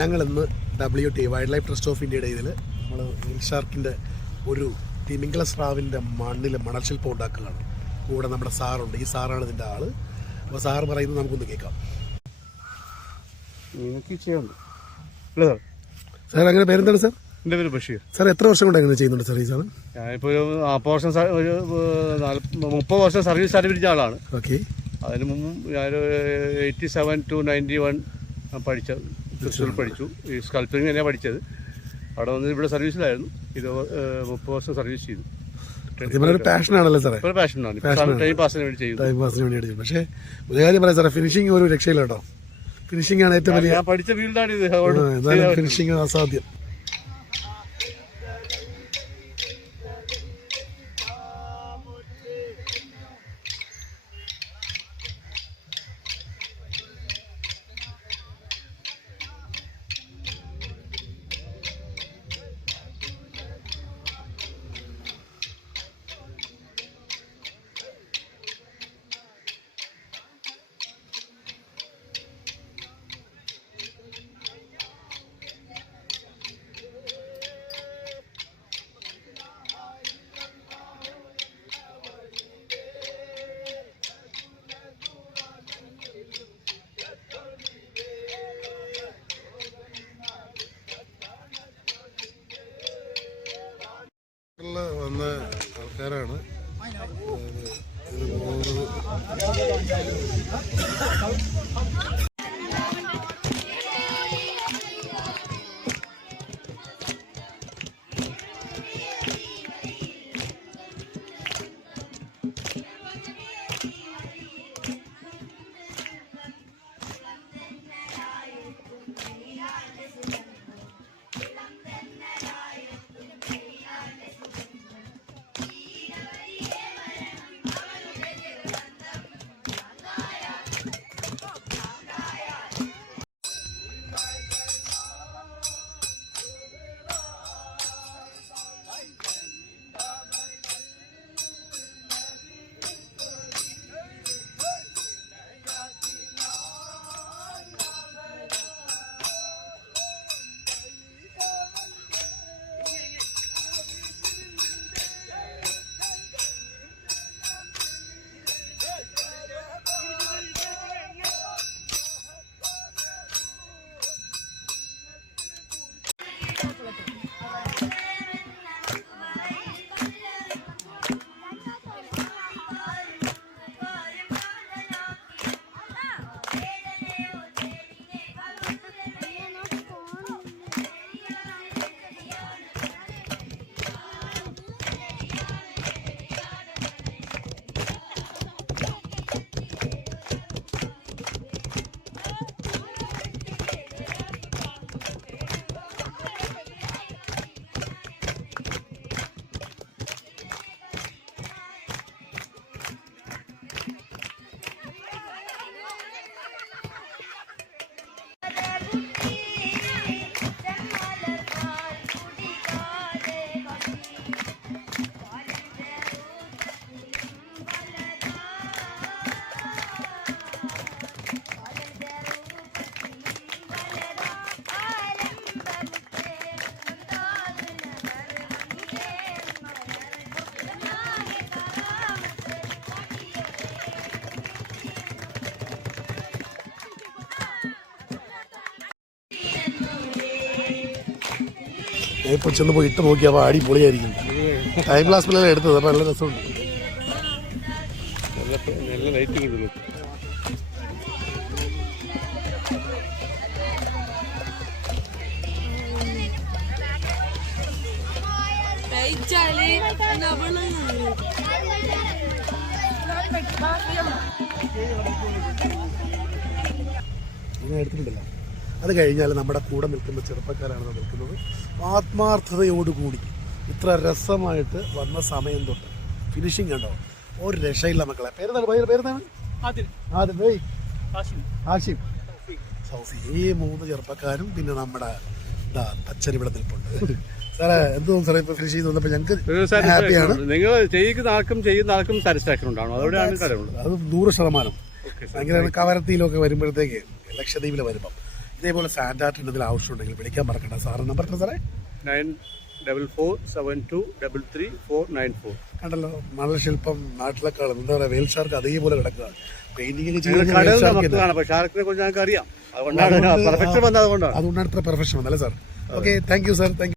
ഞങ്ങൾ ഇന്ന് WT wild life trust of ഇന്ത്യയുടെ ഇതിൽ നമ്മൾ നീൽ ഷാർക്കിൻ്റെ ഒരു തിമിംഗല സ്രാവിൻ്റെ മണൽ ശില്പം ഉണ്ടാക്കുകയാണ്. കൂടെ നമ്മുടെ സാറുണ്ട്. ഈ സാറാണ് ഇതിൻ്റെ ആള്. അപ്പോൾ സാറ് പറയുന്നത് നമുക്കൊന്ന് കേൾക്കാം. സാർ അങ്ങനെ പേരെന്താണ് സാർ? എൻ്റെ പേര് ബഷീർ. സാർ എത്ര വർഷം കൊണ്ട് എങ്ങനെ ചെയ്യുന്നുണ്ട് സർവീസ് ആണ്? ഞാനിപ്പോൾ ഒരു 30 വർഷം സർവീസ് അനുവദിച്ച ആളാണ്. ഓക്കെ. അതിന് മുമ്പ് ഞാനൊരു 87 to 91 പഠിച്ചത്, തൃശ്ശൂർ പഠിച്ചു. ഈ സ്കൾപ്ചറിങ് തന്നെയാണ് പഠിച്ചത്. അവിടെ വന്ന് ഇവിടെ സർവീസിലായിരുന്നു. 30 വർഷം സർവീസ് ചെയ്തു. പാഷനാണല്ലോ സാറേ? ഒരു പാഷനാണ്. ടൈം പാസിന് വേണ്ടി ചെയ്യും. പക്ഷേ ഒരു കാര്യം പറയാം സാറേ, ഫിനിഷിങ് ഒരു രക്ഷയില്ല കേട്ടോ. ഫിനിഷിംഗ് ആണ് ഏറ്റവും വലിയ. ഞാൻ പഠിച്ച ഫീൽഡാണ് ഇത്. ഫിനിഷിംഗ് അസാധ്യം. വന്ന ആൾക്കാരാണ്. ഇപ്പോൾ ചെന്ന് പോയി ഇട്ട് നോക്കിയാൽ അപ്പോൾ അടിപൊളിയായിരിക്കും. ടൈം ഗ്ലാസ് പിള്ളേരെ എടുത്തത്. അപ്പോൾ നല്ല രസമുണ്ട്. നല്ല ലൈറ്റ് കിട്ടുന്നു. ഇങ്ങനെ എടുത്തിട്ടുണ്ടല്ലോ. അത് കഴിഞ്ഞാൽ നമ്മുടെ കൂടെ നിൽക്കുന്ന ചെറുപ്പക്കാരാണ് നിൽക്കുന്നത്. ആത്മാർത്ഥതയോടുകൂടി ഇത്ര രസമായിട്ട് വന്ന സമയം തൊട്ട് ഫിനിഷിങ് കണ്ടോ, ഒരു രക്ഷയില്ല മക്കളെ. പേരെന്താണ്? ആഷിം, സൗസി. ഈ 3 ചെറുപ്പക്കാരും പിന്നെ നമ്മുടെ അച്ഛൻ ഇവിടെ നിൽപ്പുണ്ട്. സാറേ എന്ത് തോന്നുന്നു സാറേ? ഇപ്പൊ ഫിനിഷ് ചെയ്ത് വന്നപ്പോൾ ഞങ്ങൾക്ക് ഹാപ്പിയാണ്. നിങ്ങൾ ചെയ്യുന്ന ആൾക്കും സാറ്റിസ്ഫാക്ഷൻ ഉണ്ടാവണം. അതോടെയാണ് അത് 100%. ഭയങ്കര കവരത്തിയിലൊക്കെ വരുമ്പോഴത്തേക്ക്, ലക്ഷദ്വീപിൽ വരുമ്പം ഇതേപോലെ സാൻഡ് ആർട്ട് എന്തെങ്കിലും ആവശ്യമുണ്ടെങ്കിൽ വിളിക്കാൻ മറക്കണ്ട. സാറ് നമ്പർ എത്ര സാറേ? 9447233494. കണ്ടല്ലോ, മണൽ ശില്പം നാട്ടിലൊക്കെ എന്താ പറയുക, വെയിൽ ഷാർക്ക് അതേപോലെ കിടക്കുക. പെയിന്റിംഗ് കടലിന്റെ മക്കളാണ്, പക്ഷെ ഷാർക്കിനെ കുറിച്ച് ഞങ്ങൾക്ക് അറിയാം. അതുകൊണ്ടാണ് പെർഫെക്ഷൻ വന്നത്. അതുകൊണ്ടാണ് ഇത്ര പെർഫെക്ഷൻ വന്നല്ലേ sir? Okay, thank you sir, thank you.